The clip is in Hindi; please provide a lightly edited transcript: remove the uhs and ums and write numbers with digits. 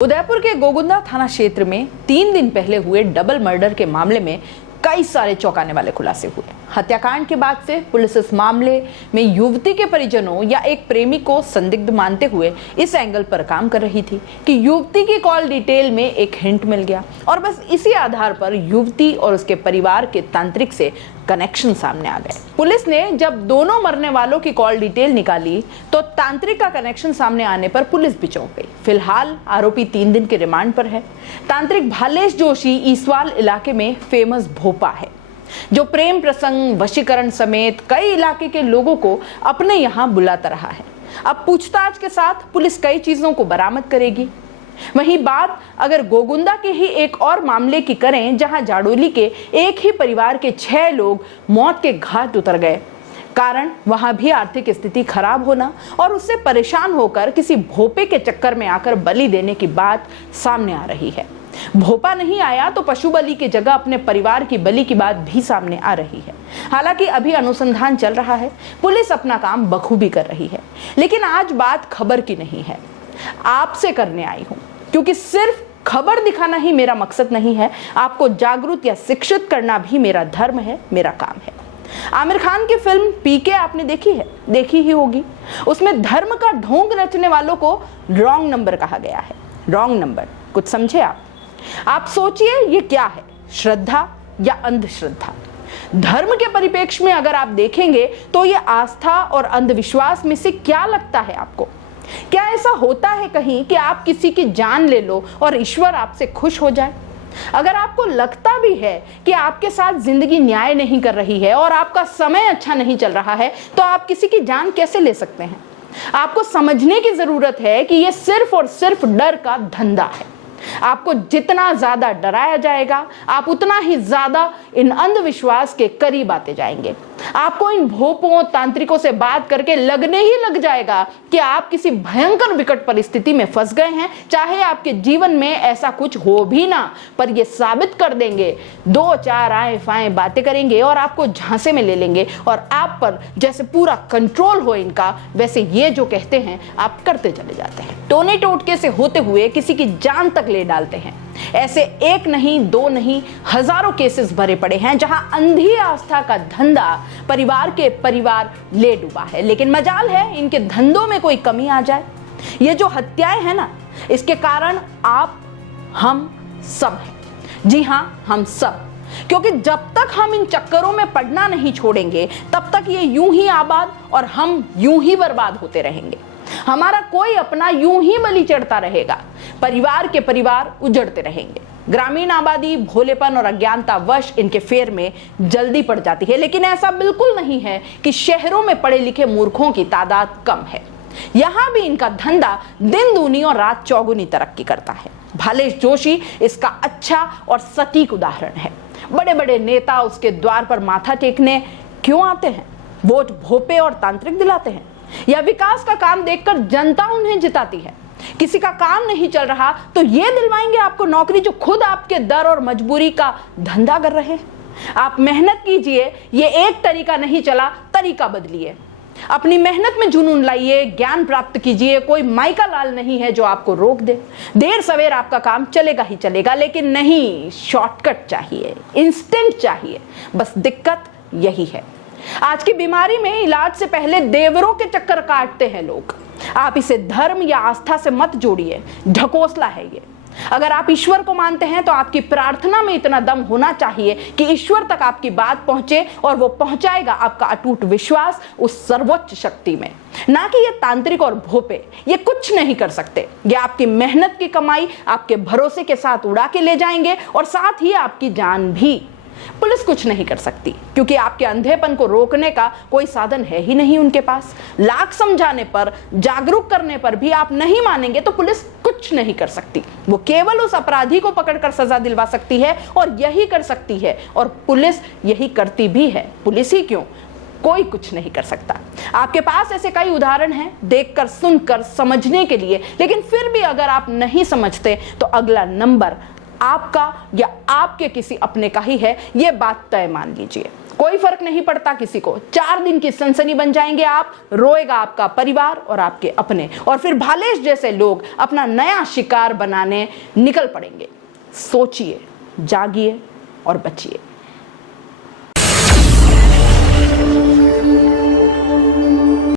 उदयपुर के गोगुंदा थाना क्षेत्र में 3 दिन पहले हुए डबल मर्डर के मामले में कई सारे चौंकाने वाले खुलासे हुए। हत्याकांड के बाद से पुलिस इस मामले में युवती के परिजनों या एक प्रेमी को संदिग्ध मानते हुए इस एंगल पर काम कर रही थी कि युवती की कॉल डिटेल में एक हिंट मिल गया और बस इसी आधार पर युवती और उसके परिवार के तांत्रिक से कनेक्शन सामने आ गए। पुलिस ने जब दोनों मरने वालों की कॉल डिटेल निकाली तो तांत्रिक का कनेक्शन सामने आने पर पुलिस भी चौंक गई। फिलहाल आरोपी 3 दिन के रिमांड पर है। तांत्रिक भालेश जोशी ईसवाल इलाके में फेमस भोपा है, जो प्रेम प्रसंग, वशीकरण समेत कई इलाके के लोगों को अपने यहाँ बुलाता रहा है। अब पूछताछ के साथ पुलिस कई चीजों को बरामद करेगी। वहीं बात अगर गोगुंदा के ही एक और मामले की करें, जहां जाडोली के एक ही परिवार के 6 लोग मौत के घाट उतर गए। कारण वहां भी आर्थिक स्थिति खराब होना और उससे परेशान होकर किसी भोपे के चक्कर में आकर बलि देने की बात सामने आ रही है। भोपा नहीं आया तो पशु बलि की जगह अपने परिवार की बलि की बात भी सामने आ रही है। हालांकि अभी अनुसंधान चल रहा है, पुलिस अपना काम बखूबी कर रही है। लेकिन आज बात खबर की नहीं है, आपसे करने आई हूं, क्योंकि सिर्फ खबर दिखाना ही मेरा मकसद नहीं है। आपको जागरूक या शिक्षित करना भी मेरा धर्म है, मेरा काम है। आमिर खान की फिल्म पीके आपने देखी है, देखी ही होगी। उसमें धर्म का ढोंग रचने वालों को रॉन्ग नंबर कहा गया है। रॉन्ग नंबर, कुछ समझे आप सोचिए ये क्या है, श्रद्धा या अंधश्रद्धा? धर्म के परिप्रेक्ष्य में अगर आप देखेंगे तो ये आस्था और अंधविश्वास में से क्या लगता है आपको? क्या ऐसा होता है कहीं कि आप किसी की जान ले लो और ईश्वर आपसे खुश हो जाए? अगर आपको लगता भी है कि आपके साथ जिंदगी न्याय नहीं कर रही है और आपका समय अच्छा नहीं चल रहा है, तो आप किसी की जान कैसे ले सकते हैं? आपको समझने की जरूरत है कि यह सिर्फ और सिर्फ डर का धंधा है। आपको जितना ज्यादा डराया जाएगा, आप उतना ही ज्यादा इन अंधविश्वास के करीब आते जाएंगे। आपको इन भोपों, तांत्रिकों से बात करके लगने ही लग जाएगा कि आप किसी भयंकर विकट परिस्थिति में फंस गए हैं। चाहे आपके जीवन में ऐसा कुछ हो भी ना, पर ये साबित कर देंगे। 2-4 आए फाए बातें करेंगे और आपको झांसे में ले लेंगे और आप पर जैसे पूरा कंट्रोल हो इनका, वैसे ये जो कहते हैं आप करते चले जाते हैं। टोने टोटके से होते हुए किसी की जान तक ले डालते हैं। ऐसे 1 नहीं, 2 नहीं, हजारों केसेस भरे पड़े हैं जहां अंधी आस्था का धंधा परिवार के परिवार ले डूबा है। लेकिन मजाल है इनके धंधों में कोई कमी आ जाए। ये जो हत्याएं हैं ना, इसके कारण आप, हम सब हैं। जी हां, हम सब। क्योंकि जब तक हम इन चक्करों में पड़ना नहीं छोड़ेंगे, तब तक ये यूं ही आबाद और हम यूं ही बर्बाद होते रहेंगे। हमारा कोई अपना यूं ही बलि चढ़ता रहेगा, परिवार के परिवार उजड़ते रहेंगे। ग्रामीण आबादी भोलेपन और अज्ञानता वश इनके फेर में जल्दी पड़ जाती है। लेकिन ऐसा बिल्कुल नहीं है कि शहरों में पढ़े लिखे मूर्खों की तादाद कम है। यहां भी इनका धंधा दिन दूनी और रात चौगुनी तरक्की करता है। भालेश जोशी इसका अच्छा और सटीक उदाहरण है। बड़े बड़े नेता उसके द्वार पर माथा टेकने क्यों आते हैं? वोट भोपे और तांत्रिक दिलाते हैं या विकास का काम देखकर जनता उन्हें जिताती है? किसी का काम नहीं चल रहा तो ये दिलवाएंगे आपको नौकरी, जो खुद आपके डर और मजबूरी का धंधा कर रहे हैं। आप मेहनत कीजिए, ये एक तरीका नहीं चला, तरीका बदलिए। अपनी मेहनत में जुनून लाइए, ज्ञान प्राप्त कीजिए। कोई माइका लाल नहीं है जो आपको रोक दे। देर सवेर आपका काम चलेगा ही चलेगा, लेकिन नहीं, शॉर्टकट चाहिए, इंस्टेंट चाहिए। बस दिक्कत यही है। आज की बीमारी में इलाज से पहले देवरों के चक्कर काटते हैं लोग। आप इसे धर्म या आस्था से मत जोड़िए, ढकोसला है ये। अगर आप ईश्वर को मानते हैं तो आपकी प्रार्थना में इतना दम होना चाहिए कि ईश्वर तक आपकी बात पहुंचे, और वो पहुंचाएगा आपका अटूट विश्वास उस सर्वोच्च शक्ति में। ना कि ये तांत्रिक और भोपे, ये कुछ नहीं कर सकते। ये आपकी मेहनत की कमाई आपके भरोसे के साथ उड़ा के ले जाएंगे और साथ ही आपकी जान भी। पुलिस कुछ नहीं कर सकती, क्योंकि आपके अंधेपन को रोकने का कोई साधन है ही नहीं उनके पास। लाख समझाने पर, जागरूक करने पर भी आप नहीं मानेंगे तो पुलिस कुछ नहीं कर सकती। वो केवल उस अपराधी को पकड़कर सजा दिलवा सकती है, और यही कर सकती है, और पुलिस यही करती भी है। पुलिस ही क्यों, कोई कुछ नहीं कर सकता। आपके पास ऐसे कई उदाहरण हैं, देखकर, सुनकर, समझने के लिए। लेकिन फिर भी अगर आप नहीं समझते तो अगला नंबर आपका या आपके किसी अपने का ही है, ये बात तय मान लीजिए। कोई फर्क नहीं पड़ता किसी को, 4 दिन की सनसनी बन जाएंगे आप, रोएगा आपका परिवार और आपके अपने, और फिर भालेश जैसे लोग अपना नया शिकार बनाने निकल पड़ेंगे। सोचिए, जागिए और बचिए।